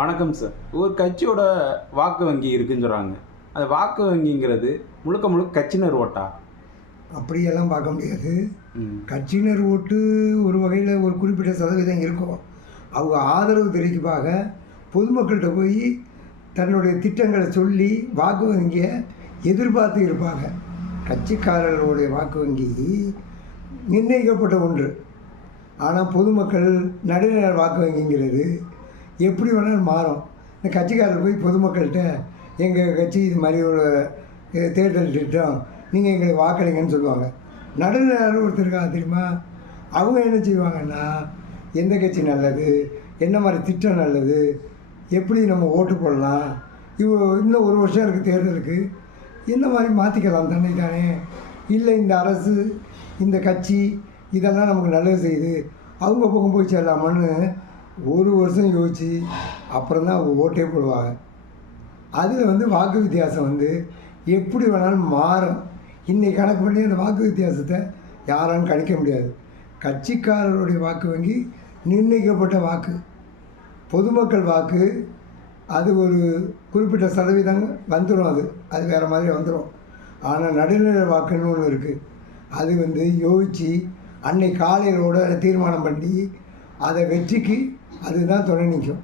வணக்கம் சார். ஒரு கட்சியோட வாக்கு வங்கி இருக்குன்னு சொல்கிறாங்க. அந்த வாக்கு வங்கிங்கிறது முழுக்க முழுக்க கட்சியினர் ஓட்டா? அப்படியெல்லாம் பார்க்க முடியாது. கட்சியினர் ஓட்டு ஒரு வகையில் ஒரு குறிப்பிட்ட சதவீதம் இருக்கும். அவங்க ஆதரவு தெரிவிப்பாக பொதுமக்கள்கிட்ட போய் தன்னுடைய திட்டங்களை சொல்லி வாக்கு வங்கியை எதிர்பார்த்து இருப்பாங்க. கட்சிக்காரர்களுடைய வாக்கு வங்கி நிர்ணயிக்கப்பட்ட ஒன்று. ஆனால் பொதுமக்கள் நடுநிலை வாக்கு வங்கிங்கிறது எப்படி வேணாலும் மாறும். இந்த கட்சிக்காரர் போய் பொதுமக்கள்கிட்ட எங்கள் கட்சி இது மாதிரி ஒரு தேர்தல் திட்டம், நீங்கள் எங்களுக்கு வாக்களிங்கன்னு சொல்லுவாங்க. நடுநிலை ஒருத்தர் இருக்கா தெரியுமா? அவங்க என்ன செய்வாங்கன்னா, எந்த கட்சி நல்லது, என்ன மாதிரி திட்டம் நல்லது, எப்படி நம்ம ஓட்டு போடலாம், இன்னும் ஒரு வருஷம் இருக்குது தேர்தலுக்கு, என்ன மாதிரி மாற்றிக்கலாம் தன்னை தானே, இல்லை இந்த அரசு இந்த கட்சி இதெல்லாம் நமக்கு நல்லது செய்யுது, அவங்க பக்கம் போய் சேரலாமான்னு ஒரு வருஷம் யோசித்து அப்புறம் தான் அவங்க ஓட்டே போடுவாங்க. அதில் வாக்கு வித்தியாசம் எப்படி வேணாலும் மாறும். இன்றைக்கி கணக்கு பண்ணி அந்த வாக்கு வித்தியாசத்தை யாராலும் கணிக்க முடியாது. கட்சிக்காரருடைய வாக்கு வங்கி நிர்ணயிக்கப்பட்ட வாக்கு, பொதுமக்கள் வாக்கு அது ஒரு குறிப்பிட்ட சதவீதம் வந்துடும். அது வேறு மாதிரி வந்துடும். ஆனால் நடுநிலை வாக்குன்னு ஒன்று இருக்குது. அது யோசித்து அன்னைக்கு காலையிலோட தீர்மானம் பண்ணி அதை வெற்றிக்கு அதுதான் துணை நிற்கும்.